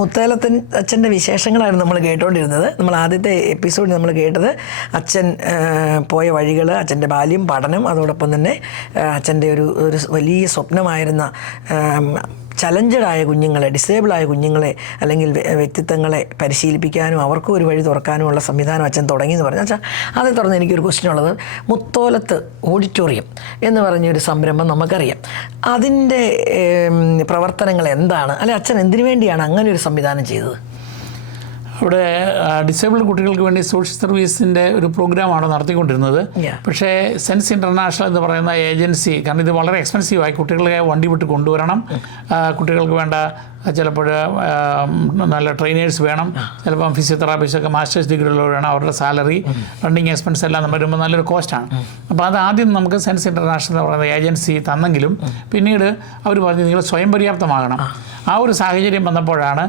മുത്തേലത്തൻ അച്ഛൻ്റെ വിശേഷങ്ങളായിരുന്നു നമ്മൾ കേട്ടുകൊണ്ടിരുന്നത്. നമ്മൾ ആദ്യത്തെ എപ്പിസോഡിൽ നമ്മൾ കേട്ടത് അച്ഛൻ പോയ വഴികൾ, അച്ഛൻ്റെ ബാല്യം, പഠനം, അതോടൊപ്പം തന്നെ അച്ഛൻ്റെ ഒരു വലിയ സ്വപ്നമായിരുന്ന ചലഞ്ചഡായ കുഞ്ഞുങ്ങളെ, ഡിസേബിളായ കുഞ്ഞുങ്ങളെ അല്ലെങ്കിൽ വ്യക്തിത്വങ്ങളെ പരിശീലിപ്പിക്കാനും അവർക്കും ഒരു വഴി തുറക്കാനുമുള്ള സംവിധാനം അച്ഛൻ തുടങ്ങിയെന്ന് പറഞ്ഞു. അച്ഛാ, അതേ തുടർന്ന് എനിക്കൊരു ക്വസ്റ്റ്യൻ ഉള്ളത്, മുത്തോലത്ത് ഓഡിറ്റോറിയം എന്ന് പറഞ്ഞൊരു സംരംഭം നമുക്കറിയാം. അതിൻ്റെ പ്രവർത്തനങ്ങൾ എന്താണ്? അല്ലെ, അച്ഛൻ എന്തിനു വേണ്ടിയാണ് അങ്ങനെ ഒരു സംവിധാനം ചെയ്തത്? ഇവിടെ ഡിസേബിൾഡ് കുട്ടികൾക്ക് വേണ്ടി സോഷ്യൽ സർവീസിൻ്റെ ഒരു പ്രോഗ്രാമാണ് നടത്തിക്കൊണ്ടിരുന്നത്. പക്ഷേ സെൻസ് ഇൻ്റർനാഷണൽ എന്ന് പറയുന്ന ഏജൻസി, കാരണം ഇത് വളരെ എക്സ്പെൻസീവായി, കുട്ടികളെ വണ്ടി വിട്ട് കൊണ്ടുവരണം, കുട്ടികൾക്ക് വേണ്ട ചിലപ്പോൾ നല്ല ട്രെയിനേഴ്സ് വേണം, ചിലപ്പം ഫിസിയോതെറാപ്പിസ്റ്റൊക്കെ മാസ്റ്റേഴ്സ് ഡിഗ്രിയുള്ളവർ വേണം, അവരുടെ സാലറി, റണ്ണിങ് എക്സ്പെൻസ് എല്ലാം വരുമ്പോൾ നല്ലൊരു കോസ്റ്റാണ്. അപ്പോൾ അത് ആദ്യം നമുക്ക് സെൻസ് ഇൻ്റർനാഷണൽ എന്ന് പറയുന്ന ഏജൻസി തന്നെങ്കിലും പിന്നീട് അവർ പറഞ്ഞു നിങ്ങൾ സ്വയം പര്യാപ്തമാകണം. ആ ഒരു സാഹചര്യം വന്നപ്പോഴാണ്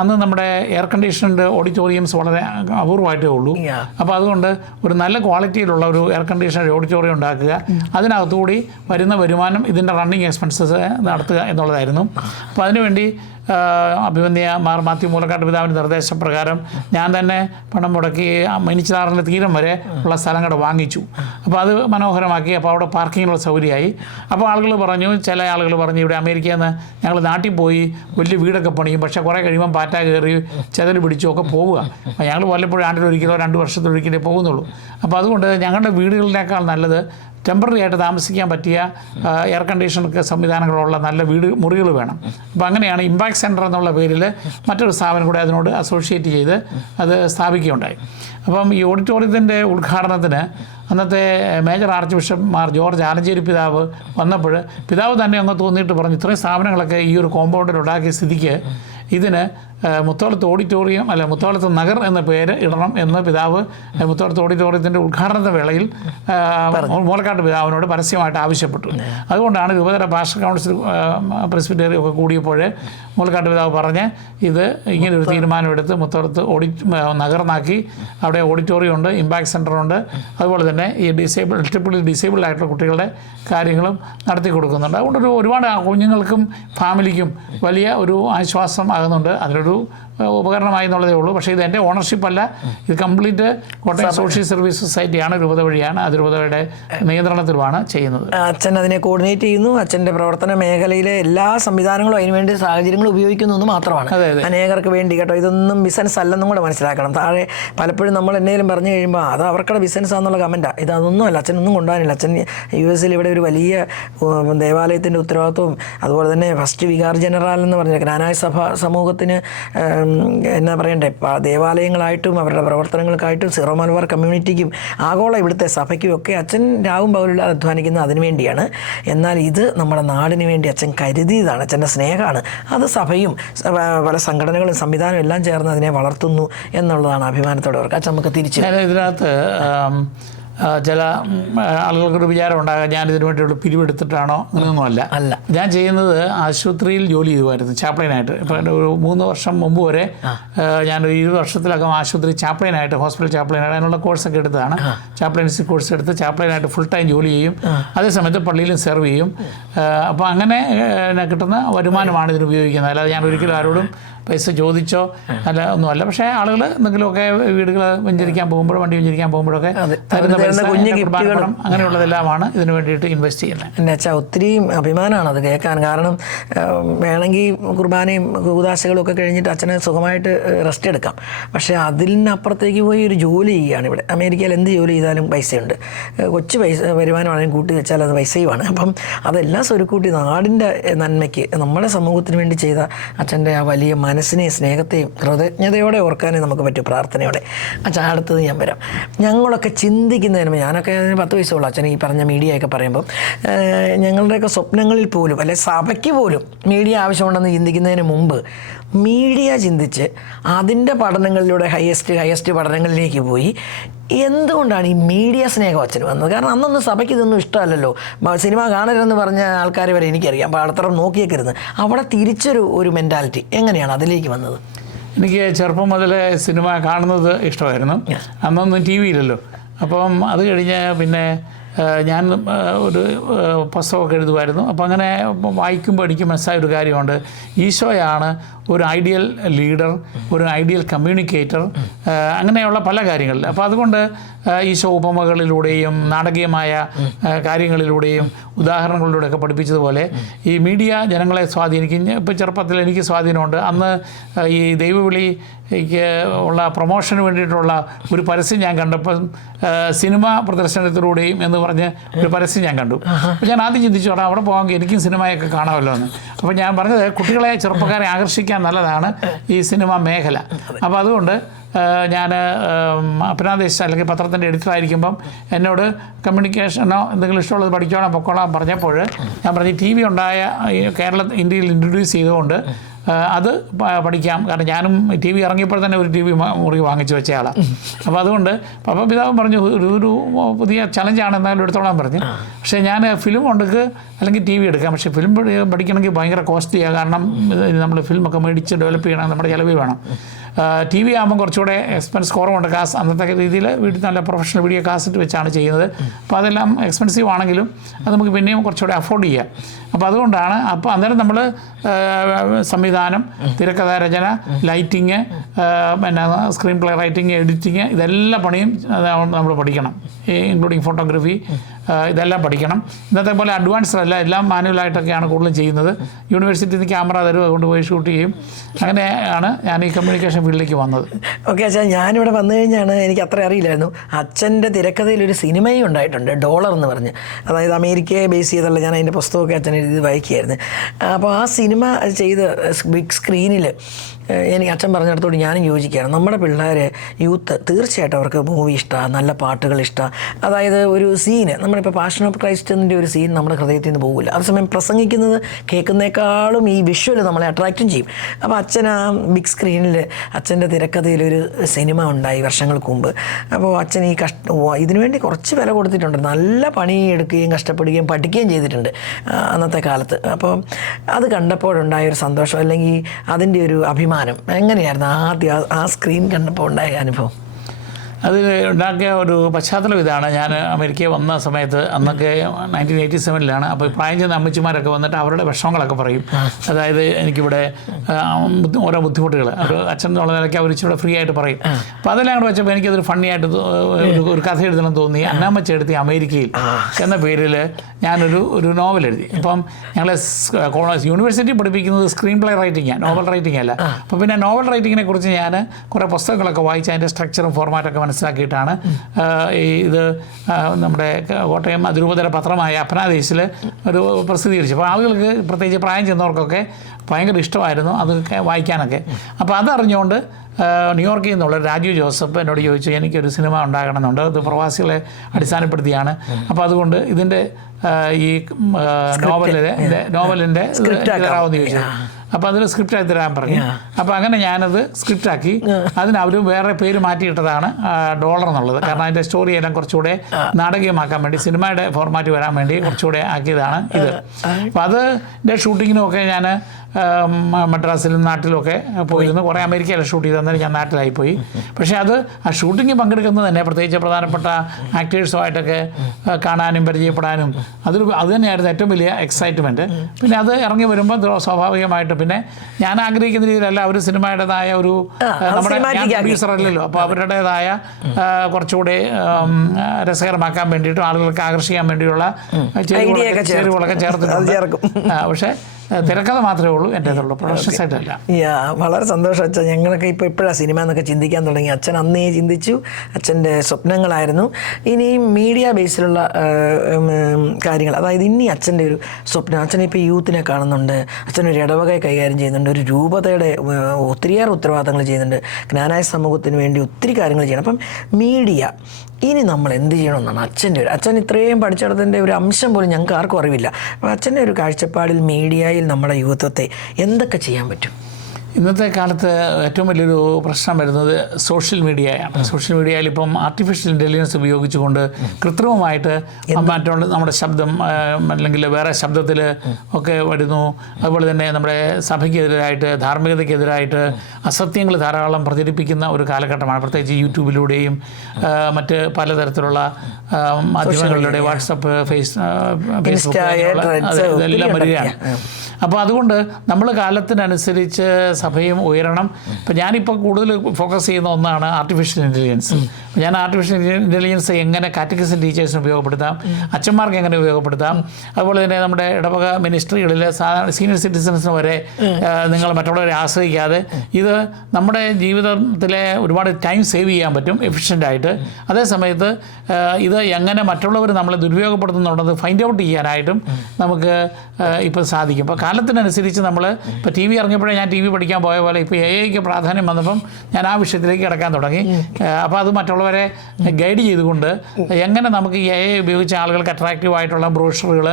അന്ന് നമ്മുടെ എയർ കണ്ടീഷൻഡ് ഓഡിറ്റോറിയംസ് വളരെ അപൂർവമായിട്ടേ ഉള്ളൂ. അപ്പോൾ അതുകൊണ്ട് ഒരു നല്ല ക്വാളിറ്റിയിലുള്ള ഒരു എയർ കണ്ടീഷൻഡ് ഓഡിറ്റോറിയം ഉണ്ടാക്കുക, അതിനകത്തുകൂടി വരുന്ന വരുമാനം ഇതിൻ്റെ റണ്ണിങ് എക്സ്പെൻസസ് നടത്തുക എന്നുള്ളതായിരുന്നു. അപ്പോൾ അതിനുവേണ്ടി അഭിമന്യ മാർ മാത്യു മൂലക്കാട്ട് പിതാവിൻ്റെ നിർദ്ദേശപ്രകാരം ഞാൻ തന്നെ പണം മുടക്കി മിനിച്ചിലാറിൻ്റെ തീരം വരെ ഉള്ള സ്ഥലങ്ങൾ വാങ്ങിച്ചു. അപ്പോൾ അത് മനോഹരമാക്കി. അപ്പോൾ അവിടെ പാർക്കിങ്ങിനുള്ള സൗകര്യമായി. അപ്പോൾ ആളുകൾ പറഞ്ഞു, ചില ആളുകൾ പറഞ്ഞു ഇവിടെ അമേരിക്കയിൽ നിന്ന് ഞങ്ങൾ നാട്ടിൽ പോയി വലിയ വീടൊക്കെ പണിയും, പക്ഷേ കുറേ കഴിയുമ്പം പാറ്റ കയറി ചെതൽ പിടിച്ചും ഒക്കെ പോവുക. അപ്പോൾ ഞങ്ങൾ വല്ലപ്പോഴും ആണ്ടിലൊരിക്കലോ 2 വർഷത്തിലൊരിക്കലേ പോകുന്നുള്ളൂ. അപ്പോൾ അതുകൊണ്ട് ഞങ്ങളുടെ വീടുകളിനേക്കാൾ നല്ലത് ടെമ്പററി ആയിട്ട് താമസിക്കാൻ പറ്റിയ എയർ കണ്ടീഷനൊക്കെ സംവിധാനങ്ങളുള്ള നല്ല മുറികൾ വേണം. അപ്പോൾ അങ്ങനെയാണ് ഇമ്പാക്ട് സെൻറ്റർ എന്നുള്ള പേരിൽ മറ്റൊരു സ്ഥാപനം കൂടെ അതിനോട് അസോസിയേറ്റ് ചെയ്ത് അത് സ്ഥാപിക്കുകയുണ്ടായി. അപ്പം ഈ ഓഡിറ്റോറിയത്തിൻ്റെ ഉദ്ഘാടനത്തിന് അന്നത്തെ major arch bishop Mar George Alencherry പിതാവ് വന്നപ്പോൾ പിതാവ് തന്നെ അങ്ങ് തോന്നിയിട്ട് പറഞ്ഞു, ഇത്രയും സ്ഥാപനങ്ങളൊക്കെ ഈ ഒരു കോമ്പൗണ്ടിൽ ഉണ്ടാക്കിയ സ്ഥിതിക്ക് ഇതിന് മുത്തോളത്ത് ഓഡിറ്റോറിയം അല്ല മുത്തോളത്ത് നഗർ എന്ന പേര് ഇടണം എന്ന് പിതാവ് മുത്തോളത്ത് ഓഡിറ്റോറിയത്തിൻ്റെ ഉദ്ഘാടന വേളയിൽ മൂലക്കാട്ട് പിതാവിനോട് പരസ്യമായിട്ട് ആവശ്യപ്പെട്ടു. അതുകൊണ്ടാണ് രൂപതര പാസ്റ്റർ കൗൺസിൽ പ്രസിഡന്ററി ഒക്കെ കൂടിയപ്പോൾ മൂലക്കാട്ട് പിതാവ് പറഞ്ഞ് ഇത് ഇങ്ങനൊരു തീരുമാനമെടുത്ത് മുത്തോളത്ത് നഗർന്നാക്കി അവിടെ ഓഡിറ്റോറിയം ഉണ്ട്, ഇമ്പാക്ട് സെൻ്ററുണ്ട്, അതുപോലെ തന്നെ ഈ ഡിസേബിൾഡ് ആയിട്ടുള്ള കുട്ടികളുടെ കാര്യങ്ങളും നടത്തി കൊടുക്കുന്നുണ്ട്. അതുകൊണ്ട് ഒരുപാട് കുഞ്ഞുങ്ങൾക്കും ഫാമിലിക്കും വലിയ ഒരു ആശ്വാസം ആകുന്നുണ്ട്. അതിലൊരു ഉപകരണമായി എന്നുള്ളതേ ഉള്ളൂ. പക്ഷേ ഇത് എൻ്റെ ഓണർഷിപ്പല്ല, ഇത് കംപ്ലീറ്റ് കോട്ടയം സോഷ്യൽ സർവീസ് സൊസൈറ്റിയാണ്, രൂപത വഴിയാണ്, അത് രൂപതയുടെ നിയന്ത്രണത്തിലുമാണ് ചെയ്യുന്നത്. അച്ഛൻ അതിനെ കോർഡിനേറ്റ് ചെയ്യുന്നു. അച്ഛൻ്റെ പ്രവർത്തന മേഖലയിലെ എല്ലാ സംവിധാനങ്ങളും അതിനുവേണ്ടി സാഹചര്യങ്ങൾ ഉപയോഗിക്കുന്നു എന്ന് മാത്രമാണ്. അനേകർക്ക് വേണ്ടി കേട്ടോ, ഇതൊന്നും ബിസിനസ് അല്ലെന്നും കൂടെ മനസ്സിലാക്കണം. താഴെ പലപ്പോഴും നമ്മൾ എന്തെങ്കിലും പറഞ്ഞു കഴിയുമ്പോൾ അത് അവർക്കുടെ ബിസിനസ്സാണെന്നുള്ള കമൻറ്റാണ്. ഇതൊന്നുമല്ല, അച്ഛനൊന്നും കൊണ്ടുപോകാനില്ല. അച്ഛൻ US ഇവിടെ ഒരു വലിയ ദേവാലയത്തിൻ്റെ ഉത്തരവാദിത്വവും അതുപോലെ തന്നെ ഫസ്റ്റ് വികാർ ജനറൽ എന്ന് പറഞ്ഞ ജ്ഞാനായ സഭ സമൂഹത്തിന് എന്നാ പറയണ്ടേ, ദേവാലയങ്ങളായിട്ടും അവരുടെ പ്രവർത്തനങ്ങൾക്കായിട്ടും സീറോ മലബാർ കമ്മ്യൂണിറ്റിക്കും ആഗോള ഇവിടുത്തെ സഭയ്ക്കും ഒക്കെ അച്ഛൻ രാവും പകലില്ലാതെ അധ്വാനിക്കുന്നത് അതിനു വേണ്ടിയാണ്. എന്നാൽ ഇത് നമ്മുടെ നാടിന് വേണ്ടി അച്ഛൻ കരുതിയതാണ്, അച്ഛൻ്റെ സ്നേഹമാണ്. അത് സഭയും പല സംഘടനകളും സംവിധാനവും എല്ലാം ചേർന്ന് അതിനെ വളർത്തുന്നു എന്നുള്ളതാണ് അഭിമാനത്തോടെ അവർക്ക്. അച്ഛൻ നമുക്ക് തിരിച്ച് ഇതിനകത്ത് ചില ആളുകൾക്കൊരു വിചാരം ഉണ്ടാകാം ഞാനിതിനു വേണ്ടിയുള്ള പിരിവെടുത്തിട്ടാണോ, അങ്ങനെയൊന്നുമല്ല. ഞാൻ ചെയ്യുന്നത് ആശുപത്രിയിൽ ജോലി ചെയ്യുമായിരുന്നു ചാപ്ലൈനായിട്ട്. ഇപ്പോൾ ഒരു 3 വർഷം മുമ്പ് വരെ ഞാനൊരു 20 വർഷത്തിലകം ആശുപത്രി ചാപ്ലൈനായിട്ട്, ഹോസ്പിറ്റൽ ചാപ്ലൈനായിട്ട് അതിനുള്ള കോഴ്സൊക്കെ എടുത്തതാണ്. ചാപ്ലൈൻസി കോഴ്സ് എടുത്ത് ചാപ്ലൈനായിട്ട് ഫുൾ ടൈം ജോലി ചെയ്യും, അതേസമയത്ത് പള്ളിയിലും സെർവ് ചെയ്യും. അപ്പോൾ അങ്ങനെ കിട്ടുന്ന വരുമാനമാണ് ഇതിന് ഉപയോഗിക്കുന്നത്. അല്ലാതെ ഞാൻ ഒരിക്കലും ആരോടും പൈസ ചോദിച്ചോ അല്ല ഒന്നുമല്ല. പക്ഷേ ആളുകൾ എന്തെങ്കിലുമൊക്കെ വീടുകൾ വെഞ്ചരിക്കാൻ പോകുമ്പോഴും വണ്ടി വെഞ്ചരിക്കാൻ പോകുമ്പോഴൊക്കെ തരുന്ന പൈസ, കുർബാനപ്പണം, അങ്ങനെയുള്ളതെല്ലാമാണ് ഇതിനു വേണ്ടിയിട്ട് ഇൻവെസ്റ്റ് ചെയ്യുന്നത്. എൻ്റെ അച്ഛാ, ഒത്തിരി അഭിമാനമാണ് അത് കേൾക്കാൻ. കാരണം വേണമെങ്കിൽ കുർബാനയും കൂദാശകളും ഒക്കെ കഴിഞ്ഞിട്ട് അച്ഛനെ സുഖമായിട്ട് റെസ്റ്റ് എടുക്കാം. പക്ഷേ അതിനപ്പുറത്തേക്ക് പോയി ഒരു ജോലി ചെയ്യുകയാണ് ഇവിടെ. അമേരിക്കയിൽ എന്ത് ജോലി ചെയ്താലും പൈസയുണ്ട്. കൊച്ചു പൈസ വരുമാനമാണെങ്കിൽ കൂട്ടി വെച്ചാൽ അത് പൈസയുമാണ്. അപ്പം അതെല്ലാം സ്വരുക്കൂട്ടി നാടിൻ്റെ നന്മയ്ക്ക് നമ്മുടെ സമൂഹത്തിന് വേണ്ടി ചെയ്ത അച്ഛൻ്റെ ആ വലിയ മനസ്സിനെയും സ്നേഹത്തെയും കൃതജ്ഞതയോടെ ഓർക്കാനേ നമുക്ക് പറ്റും, പ്രാർത്ഥനയോടെ. അച്ഛാ, അടുത്തത് ഞാൻ വരാം. ഞങ്ങളൊക്കെ ചിന്തിക്കുന്നതിന്, ഞാനൊക്കെ 10 വയസ്സുള്ള അച്ഛൻ ഈ പറഞ്ഞ മീഡിയയൊക്കെ പറയുമ്പം ഞങ്ങളുടെയൊക്കെ സ്വപ്നങ്ങളിൽ പോലും അല്ലെ സഭയ്ക്ക് പോലും മീഡിയ ആവശ്യമുണ്ടെന്ന് ചിന്തിക്കുന്നതിന് മുമ്പ് മീഡിയ ചിന്തിച്ച് അതിൻ്റെ പഠനങ്ങളിലൂടെ ഹയസ്റ്റ് പഠനങ്ങളിലേക്ക് പോയി. എന്തുകൊണ്ടാണ് ഈ മീഡിയ സ്നേഹം അച്ഛന് വന്നത്? കാരണം അന്നൊന്നും സഭയ്ക്ക് ഇതൊന്നും ഇഷ്ടമല്ലല്ലോ. സിനിമ കാണരുതെന്ന് പറഞ്ഞ ആൾക്കാർ വരെ എനിക്കറിയാം. അപ്പോൾ അടുത്തറ നോക്കിയേക്കരുത്. അവിടെ തിരിച്ചൊരു മെൻറ്റാലിറ്റി എങ്ങനെയാണ് അതിലേക്ക് വന്നത്? എനിക്ക് ചെറുപ്പം മുതലേ സിനിമ കാണുന്നത് ഇഷ്ടമായിരുന്നു. അന്നൊന്നും TV ഇല്ലല്ലോ. അപ്പം അത് കഴിഞ്ഞ് പിന്നെ ഞാൻ ഒരു പുസ്തകമൊക്കെ എഴുതുമായിരുന്നു. അപ്പോൾ അങ്ങനെ വായിക്കുമ്പോൾ എനിക്ക് മനസ്സിലായ ഒരു കാര്യമുണ്ട്, ഈശോയാണ് ഒരു ഐഡിയൽ ലീഡർ, ഒരു ഐഡിയൽ കമ്മ്യൂണിക്കേറ്റർ, അങ്ങനെയുള്ള പല കാര്യങ്ങളിൽ. അപ്പോൾ അതുകൊണ്ട് ഈശോ ഉപമകളിലൂടെയും നാടകീയമായ കാര്യങ്ങളിലൂടെയും ഉദാഹരണങ്ങളിലൂടെയൊക്കെ പഠിപ്പിച്ചതുപോലെ ഈ മീഡിയ ജനങ്ങളെ സ്വാധീനിക്കും. ഇപ്പോൾ ചെറുപ്പത്തിൽ എനിക്ക് സ്വാധീനമുണ്ട്. അന്ന് ഈ ദൈവവിളിക്ക് ഉള്ള പ്രൊമോഷന് വേണ്ടിയിട്ടുള്ള ഒരു പരസ്യം ഞാൻ കണ്ടപ്പോൾ സിനിമ പ്രദർശനത്തിലൂടെയും എന്ന് പറഞ്ഞ് ഒരു പരസ്യം ഞാൻ കണ്ടു. അപ്പോൾ ഞാൻ ആദ്യം ചിന്തിച്ചു, അവിടെ പോകാമെങ്കിൽ എനിക്കും സിനിമയൊക്കെ കാണാമല്ലോ എന്ന്. അപ്പോൾ ഞാൻ പറഞ്ഞത് കുട്ടികളെ, ചെറുപ്പക്കാരെ ആകർഷിക്കാൻ നല്ലതാണ് ഈ സിനിമ മേഖല. അപ്പോൾ അതുകൊണ്ട് ഞാൻ അപ്നാദേശ് അല്ലെങ്കിൽ പത്രത്തിൻ്റെ എഡിറ്ററായിരിക്കുമ്പം എന്നോട് കമ്മ്യൂണിക്കേഷനോ എന്തെങ്കിലും ഇഷ്ടമുള്ളത് പഠിച്ചോളാം പൊക്കോളാം പറഞ്ഞപ്പോൾ ഞാൻ പറഞ്ഞു TV ഉണ്ടായ ഇന്ത്യയിൽ ഇൻട്രൊഡ്യൂസ് ചെയ്തുകൊണ്ട് അത് പഠിക്കാം. കാരണം ഞാനും TV ഇറങ്ങിയപ്പോൾ തന്നെ ഒരു TV മുറി വാങ്ങിച്ചു വെച്ച ആളാണ്. അപ്പോൾ അതുകൊണ്ട് പപ്പ പിതാവും പറഞ്ഞു ഒരു പുതിയ ചലഞ്ചാണ്, എന്നാലും എടുത്തോളാൻ പറഞ്ഞു. പക്ഷേ ഞാൻ ഫിലിം ഉണ്ടെങ്കിൽ അല്ലെങ്കിൽ TV എടുക്കാം. പക്ഷേ ഫിലിം പഠിക്കണമെങ്കിൽ ഭയങ്കര കോസ്റ്റ്ലിയാണ്. കാരണം നമ്മൾ ഫിലിമൊക്കെ മേടിച്ച് ഡെവലപ്പ് ചെയ്യണം, നമ്മുടെ ചിലവ് വേണം. TV ആകുമ്പോൾ കുറച്ചുകൂടെ എക്സ്പെൻസ് കുറവുണ്ട്. അന്നത്തെ രീതിയിൽ വീട്ടിൽ നല്ല പ്രൊഫഷണൽ വീഡിയോ കാസറ്റ് വെച്ചാണ് ചെയ്യുന്നത്. അപ്പോൾ അതെല്ലാം എക്സ്പെൻസീവ് ആണെങ്കിലും അത് നമുക്ക് പിന്നെയും കുറച്ചുകൂടെ അഫോർഡ് ചെയ്യാം. അപ്പോൾ അതുകൊണ്ടാണ്. അപ്പോൾ അന്നേരം നമ്മൾ സംവിധാനം, തിരക്കഥാരചന, ലൈറ്റിങ്, പിന്നെ സ്ക്രീൻ പ്ലേ റൈറ്റിങ്, എഡിറ്റിങ്, ഇതെല്ലാം പണിയും നമ്മൾ പഠിക്കണം. ഇൻക്ലൂഡിങ് ഫോട്ടോഗ്രാഫി, ഇതെല്ലാം പഠിക്കണം. ഇന്നത്തെ പോലെ അഡ്വാൻസ്ഡ് അല്ല, എല്ലാം മാനുവലായിട്ടൊക്കെയാണ് കൂടുതലും ചെയ്യുന്നത്. യൂണിവേഴ്സിറ്റിയിൽ നിന്ന് ക്യാമറ തരും, അതുകൊണ്ട് പോയി ഷൂട്ട് ചെയ്യും. അങ്ങനെയാണ് ഞാൻ ഈ കമ്മ്യൂണിക്കേഷൻ ഫീൽഡിലേക്ക് വന്നത്. ഓക്കെ അച്ഛാ, ഞാനിവിടെ വന്നു കഴിഞ്ഞാണ്, എനിക്ക് അത്ര അറിയില്ലായിരുന്നു. അച്ഛൻ്റെ തിരക്കഥയിൽ ഒരു സിനിമയും ഉണ്ടായിട്ടുണ്ട്, ഡോളർ എന്ന് പറഞ്ഞ്. അതായത് അമേരിക്കയെ ബേസ് ചെയ്തുള്ള, ഞാൻ അതിൻ്റെ പുസ്തകമൊക്കെ അച്ഛൻ എഴുതി വായിക്കുകയായിരുന്നു. അപ്പോൾ ആ സിനിമ ചെയ്ത് ബിഗ് സ്ക്രീനിൽ എനിക്ക് അച്ഛൻ പറഞ്ഞിടത്തോട് ഞാനും യോജിക്കുകയാണ്. നമ്മുടെ പിള്ളേർ, യൂത്ത്, തീർച്ചയായിട്ടും അവർക്ക് മൂവി ഇഷ്ടമാണ്, നല്ല പാട്ടുകൾ ഇഷ്ടമാണ്. അതായത് ഒരു സീന്, നമ്മളിപ്പോൾ പാഷൻ ഓഫ് ക്രൈസ്റ്റിൻ്റെ ഒരു സീൻ നമ്മുടെ ഹൃദയത്തിൽ നിന്ന് പോകില്ല. അതേസമയം പ്രസംഗിക്കുന്നത് കേൾക്കുന്നേക്കാളും ഈ വിഷ്വൽ നമ്മളെ അട്രാക്റ്റും ചെയ്യും. അപ്പോൾ അച്ഛൻ ആ ബിഗ് സ്ക്രീനിൽ അച്ഛൻ്റെ തിരക്കഥയിലൊരു സിനിമ ഉണ്ടായി വർഷങ്ങൾക്ക് മുമ്പ്. അപ്പോൾ അച്ഛൻ ഈ ഇതിനുവേണ്ടി കുറച്ച് വില കൊടുത്തിട്ടുണ്ട്. നല്ല പണിയെടുക്കുകയും കഷ്ടപ്പെടുകയും പഠിക്കുകയും ചെയ്തിട്ടുണ്ട് അന്നത്തെ കാലത്ത്. അപ്പോൾ അത് കണ്ടപ്പോഴുണ്ടായൊരു സന്തോഷം, അല്ലെങ്കിൽ അതിൻ്റെ ഒരു അഭിമാനം എങ്ങനെയായിരുന്നു ആദ്യം ആ സ്ക്രീൻ കണ്ടപ്പോൾ ഉണ്ടായ അനുഭവം? അതിൽ ഉണ്ടാക്കിയ ഒരു പശ്ചാത്തലം ഇതാണ്. ഞാൻ അമേരിക്കയിൽ വന്ന സമയത്ത്, അന്നൊക്കെ 1987 അപ്പോൾ പ്രായം ചെന്ന അമ്മച്ചിമാരൊക്കെ വന്നിട്ട് അവരുടെ വിഷമങ്ങളൊക്കെ പറയും. അതായത് എനിക്കിവിടെ ഓരോ ബുദ്ധിമുട്ടുകൾ ഒരു അച്ഛൻ എന്നുള്ള നിലയ്ക്ക് അവർ ഇച്ചിരി ഫ്രീ ആയിട്ട് പറയും. അപ്പോൾ അതെല്ലാം കൂടെ വെച്ചപ്പോൾ എനിക്കതൊരു ഫണ്ണിയായിട്ട് ഒരു കഥ എഴുതണം തോന്നി. അന്നാമ്മച്ചി എഴുതി അമേരിക്കയിൽ എന്ന പേരിൽ ഞാനൊരു നോവൽ എഴുതി. അപ്പം ഞങ്ങളെ യൂണിവേഴ്സിറ്റി പഠിപ്പിക്കുന്നത് സ്ക്രീൻ പ്ലേ റൈറ്റിംഗാണ്, നോവൽ റൈറ്റിംഗ് അല്ല. അപ്പോൾ പിന്നെ നോവൽ റൈറ്റിങ്ങിനെ കുറിച്ച് ഞാൻ കുറേ പുസ്തകങ്ങളൊക്കെ വായിച്ച് അതിൻ്റെ സ്ട്രക്ചറും ഫോർമാറ്റൊക്കെ മനസ്സിലാക്കിയിട്ടാണ് ഇത് നമ്മുടെ കോട്ടയം അതിരൂപതര പത്രമായ അപ്നാദേശിൽ ഒരു പ്രസിദ്ധീകരിച്ചു. അപ്പോൾ ആളുകൾക്ക്, പ്രത്യേകിച്ച് പ്രായം ചെന്നവർക്കൊക്കെ ഭയങ്കര ഇഷ്ടമായിരുന്നു അതൊക്കെ വായിക്കാനൊക്കെ. അപ്പോൾ അതറിഞ്ഞുകൊണ്ട് ന്യൂയോർക്കിൽ നിന്നുള്ള രാജീവ് ജോസഫ് എന്നോട് ചോദിച്ചു, എനിക്കൊരു സിനിമ ഉണ്ടാകണമെന്നുണ്ട്, അത് പ്രവാസികളെ അടിസ്ഥാനപ്പെടുത്തിയാണ്. അപ്പോൾ അതുകൊണ്ട് ഇതിൻ്റെ ഈ നോവലിൻ്റെ തരാമെന്ന് ചോദിച്ചു. അപ്പോൾ അതിൽ സ്ക്രിപ്റ്റാക്കി തരാൻ പറഞ്ഞു. അപ്പോൾ അങ്ങനെ ഞാനത് സ്ക്രിപ്റ്റാക്കി. അതിന് അവർ വേറെ പേര് മാറ്റിയിട്ടതാണ് ഡോളർ എന്നുള്ളത്. കാരണം അതിൻ്റെ സ്റ്റോറി എല്ലാം കുറച്ചുകൂടെ നാടകീയമാക്കാൻ വേണ്ടി, സിനിമയുടെ ഫോർമാറ്റ് വരാൻ വേണ്ടി കുറച്ചുകൂടെ ആക്കിയതാണ് ഇത്. അപ്പോൾ അതിൻ്റെ ഷൂട്ടിങ്ങിനുമൊക്കെ ഞാൻ മദ്രാസിലും നാട്ടിലുമൊക്കെ പോയിരുന്നു. കുറേ അമേരിക്കയിൽ ഷൂട്ട് ചെയ്ത് തന്നാൽ ഞാൻ നാട്ടിലായിപ്പോയി. പക്ഷേ ആ ഷൂട്ടിങ്ങിൽ പങ്കെടുക്കുന്നത് തന്നെ, പ്രത്യേകിച്ച് പ്രധാനപ്പെട്ട ആക്ടേഴ്സുമായിട്ടൊക്കെ കാണാനും പരിചയപ്പെടാനും അത് തന്നെയായിരുന്നു ഏറ്റവും വലിയ എക്സൈറ്റ്മെൻറ്റ്. പിന്നെ അത് ഇറങ്ങി വരുമ്പോൾ സ്വാഭാവികമായിട്ട് പിന്നെ ഞാൻ ആഗ്രഹിക്കുന്ന രീതിയിലല്ല, അവർ സിനിമയുടേതായ ഒരു, നമ്മുടെ പ്രൊഡ്യൂസർ അല്ലല്ലോ, അപ്പോൾ അവരുടേതായ കുറച്ചുകൂടെ രസകരമാക്കാൻ വേണ്ടിയിട്ടും ആളുകൾക്ക് ആകർഷിക്കാൻ വേണ്ടിയുള്ള ചേരുവകളൊക്കെ ചേർത്തിട്ടുണ്ട്. പക്ഷേ തിരക്കഥ മാത്രമേ ഉള്ളൂ എൻ്റേതുള്ളൂ, പ്രൊഡക്ഷൻ സൈഡല്ല. വളരെ സന്തോഷം അച്ഛൻ. ഞങ്ങളൊക്കെ ഇപ്പോഴാണ് സിനിമ എന്നൊക്കെ ചിന്തിക്കാൻ തുടങ്ങി. അച്ഛൻ അന്നേ ചിന്തിച്ചു, അച്ഛൻ്റെ സ്വപ്നങ്ങളായിരുന്നു. ഇനിയും മീഡിയ ബേസിലുള്ള കാര്യങ്ങൾ, അതായത് ഇനി അച്ഛൻ്റെ ഒരു സ്വപ്നം. അച്ഛനിപ്പോൾ യൂത്തിനെ കാണുന്നുണ്ട്, അച്ഛനൊരു ഇടവകയെ കൈകാര്യം ചെയ്യുന്നുണ്ട്, ഒരു രൂപതയുടെ ഒത്തിരിയേറെ ഉത്തരവാദിത്തങ്ങൾ ചെയ്യുന്നുണ്ട്, ജ്ഞാനായ സമൂഹത്തിന് വേണ്ടി ഒത്തിരി കാര്യങ്ങൾ ചെയ്യണം. അപ്പം മീഡിയ ഇനി നമ്മൾ എന്ത് ചെയ്യണമെന്നാണ് അച്ഛൻ ഇത്രയും പഠിച്ചിടത്തിൻ്റെ ഒരു അംശം പോലും ഞങ്ങൾക്ക് ആർക്കും അറിവില്ല. അപ്പോൾ അച്ഛൻ്റെ ഒരു കാഴ്ചപ്പാടിൽ മീഡിയയിൽ നമ്മുടെ യുവത്വത്തെ എന്തൊക്കെ ചെയ്യാൻ പറ്റും? ഇന്നത്തെ കാലത്ത് ഏറ്റവും വലിയൊരു പ്രശ്നം വരുന്നത് സോഷ്യൽ മീഡിയയാണ്. സോഷ്യൽ മീഡിയയിൽ ഇപ്പം ആർട്ടിഫിഷ്യൽ ഇൻ്റലിജൻസ് ഉപയോഗിച്ചുകൊണ്ട് കൃത്രിമമായിട്ട് മറ്റുള്ള നമ്മുടെ ശബ്ദം അല്ലെങ്കിൽ വേറെ ശബ്ദത്തിൽ ഒക്കെ വരുന്നു. അതുപോലെ തന്നെ നമ്മുടെ സഭയ്ക്കെതിരായിട്ട്, ധാർമ്മികതയ്ക്കെതിരായിട്ട് അസത്യങ്ങൾ ധാരാളം പ്രചരിപ്പിക്കുന്ന ഒരു കാലഘട്ടമാണ്. പ്രത്യേകിച്ച് യൂട്യൂബിലൂടെയും മറ്റ് പലതരത്തിലുള്ള മാധ്യമങ്ങളിലൂടെ, വാട്സപ്പ്, ഫേസ്ബുക്ക്, ഇതെല്ലാം വരികയാണ്. അപ്പോൾ അതുകൊണ്ട് നമ്മൾ കാലത്തിനനുസരിച്ച് സഭയും ഉയരണം. ഇപ്പം ഞാനിപ്പോൾ കൂടുതൽ ഫോക്കസ് ചെയ്യുന്ന ഒന്നാണ് ആർട്ടിഫിഷ്യൽ ഇൻ്റലിജൻസ്. ഞാൻ ആർട്ടിഫിഷ്യൽ ഇൻ്റലിജൻസ് എങ്ങനെ കാറ്റഗിസം ടീച്ചേഴ്സിന് ഉപയോഗപ്പെടുത്താം, അച്ഛന്മാർക്ക് എങ്ങനെ ഉപയോഗപ്പെടുത്താം, അതുപോലെ തന്നെ നമ്മുടെ ഇടവക മിനിസ്ട്രികളിൽ സാധാരണ സീനിയർ സിറ്റിസൺസിന് വരെ നിങ്ങൾ മറ്റുള്ളവരെ ആശ്രയിക്കാതെ ഇത് നമ്മുടെ ജീവിതത്തിലെ ഒരുപാട് ടൈം സേവ് ചെയ്യാൻ പറ്റും എഫിഷ്യൻ്റായിട്ട്. അതേ സമയത്ത് ഇത് എങ്ങനെ മറ്റുള്ളവർ നമ്മളെ ദുരുപയോഗപ്പെടുത്തുന്നുണ്ടെന്ന് ഫൈൻഡ് ഔട്ട് ചെയ്യാനായിട്ടും നമുക്ക് ഇപ്പോൾ സാധിക്കും. ഇപ്പോൾ കാലത്തിനനുസരിച്ച് നമ്മൾ ഇപ്പോൾ ടി വി ഇറങ്ങിയപ്പോഴേ ഞാൻ ടി വി പഠിക്കാൻ പോയ പോലെ ഇപ്പോൾ AI പ്രാധാന്യം വന്നപ്പം ഞാൻ ആ വിഷയത്തിലേക്ക് കിടക്കാൻ തുടങ്ങി. അപ്പോൾ അത് മറ്റുള്ളവരെ ഗൈഡ് ചെയ്തുകൊണ്ട് എങ്ങനെ നമുക്ക് ഈ AI ഉപയോഗിച്ച ആളുകൾക്ക് അട്രാക്റ്റീവ് ആയിട്ടുള്ള ബ്രോഷറുകൾ,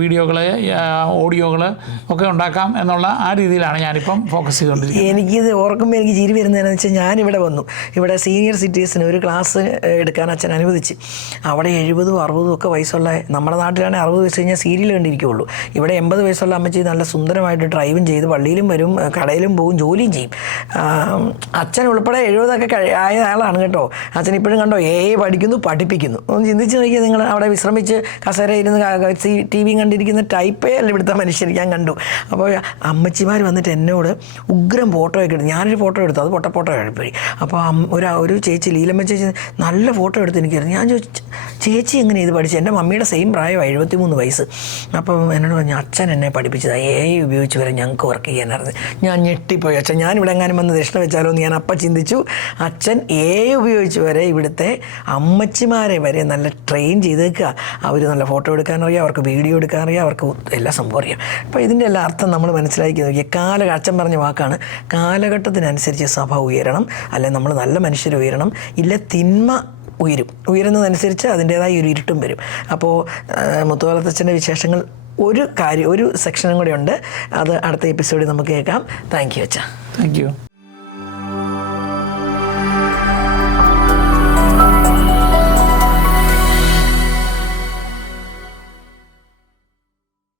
വീഡിയോകൾ, ഓഡിയോകൾ ഒക്കെ ഉണ്ടാക്കാം എന്നുള്ള ആ രീതിയിലാണ് ഞാനിപ്പം ഫോക്കസ് ചെയ്തുകൊണ്ടിരിക്കുന്നത്. എനിക്കിത് ഓർക്കുമ്പോൾ എനിക്ക് ചിരി വരുന്നതെന്ന് വെച്ചാൽ ഞാനിവിടെ വന്നു, ഇവിടെ സീനിയർ സിറ്റിസന് ഒരു ക്ലാസ് എടുക്കാൻ അച്ഛൻ അനുവദിച്ച്. അവിടെ 70, 60 ഒക്കെ വയസ്സുള്ള, നമ്മുടെ നാട്ടിലാണെങ്കിൽ 60 വയസ്സ് കഴിഞ്ഞാൽ സീരിയൽ കണ്ടിരിക്കുകയുള്ളൂ. ഇവിടെ 80 വയസ്സുള്ള അമ്മച്ചി നല്ല സുന്ദരമായിട്ട് ഡ്രൈവും ചെയ്ത് പള്ളിയിലും വരും, കടയിലും പോകും, ജോലിയും ചെയ്യും. അച്ഛൻ ഉൾപ്പെടെ 70 ഒക്കെ ആയ ആളാണ് കേട്ടോ. അച്ഛൻ ഇപ്പോഴും കണ്ടോ AI പഠിക്കുന്നു, പഠിപ്പിക്കുന്നു. ഒന്ന് ചിന്തിച്ച് നോക്കിയാൽ നിങ്ങൾ അവിടെ വിശ്രമിച്ച് കസേര ഇരുന്ന് TV കണ്ടിരിക്കുന്ന ടൈപ്പേ അല്ല ഇവിടുത്തെ മനുഷ്യർ ഞാൻ കണ്ടു. അപ്പോൾ അമ്മച്ചിമാർ വന്നിട്ട് എന്നോട് ഉഗ്രം ഫോട്ടോ ഒക്കെ എടുത്തു. ഞാനൊരു ഫോട്ടോ എടുത്തു, അത് ഫോട്ടോ എടുപ്പോയി. അപ്പോൾ ഒരു ചേച്ചി, ലീലമ്മ ചേച്ചി, നല്ല ഫോട്ടോ എടുത്ത് എനിക്കായിരുന്നു. ഞാൻ ചോദിച്ചു, ചേച്ചി എങ്ങനെ ഇത് പഠിച്ചു? എൻ്റെ മമ്മിയുടെ സെയിം പ്രായമാണ്, 73 വയസ്സ്. അപ്പം എന്നോട് പറഞ്ഞു, അച്ഛൻ എന്നെ പഠിപ്പിച്ചത് AI ഉപയോഗിച്ച് വരെ ഞങ്ങൾക്ക് വർക്ക് ചെയ്യാനായിരുന്നു. ഞാൻ ഞെട്ടിപ്പോയി. അച്ഛൻ ഞാനിവിടെ എങ്ങാനും വന്ന് ദക്ഷിണ വെച്ചാലോ എന്ന് ഞാൻ അപ്പം ചിന്തിച്ചു. അച്ഛൻ AI ഉപയോഗിച്ച് വരെ ഇവിടുത്തെ അമ്മച്ചിമാരെ വരെ നല്ല ട്രെയിൻ ചെയ്തേക്കുക. അവർ നല്ല ഫോട്ടോ എടുക്കാനറിയാം, അവർക്ക് വീഡിയോ എടുക്കാനറിയാം, അവർക്ക് എല്ലാ സംഭവം അറിയാം. അപ്പോൾ ഇതിൻ്റെ എല്ലാ അർത്ഥം നമ്മൾ മനസ്സിലാക്കി നോക്കിയാൽ അച്ഛൻ പറഞ്ഞ വാക്കാണ്, കാലഘട്ടത്തിനനുസരിച്ച് സഭ ഉയരണം, അല്ലെങ്കിൽ നമ്മൾ നല്ല മനുഷ്യർ ഉയരണം, ഇല്ല തിന്മ ഉയരുന്നതനുസരിച്ച് അതിൻ്റേതായ ഒരു ഇരുട്ടും വരും. അപ്പോൾ മുത്തുകാലത്തച്ഛൻ്റെ വിശേഷങ്ങൾ ഒരു സെക്ഷനും കൂടെ ഉണ്ട്, അത് അടുത്ത എപ്പിസോഡിൽ നമുക്ക് കേൾക്കാം. താങ്ക് യു അച്ഛാ. Thank you.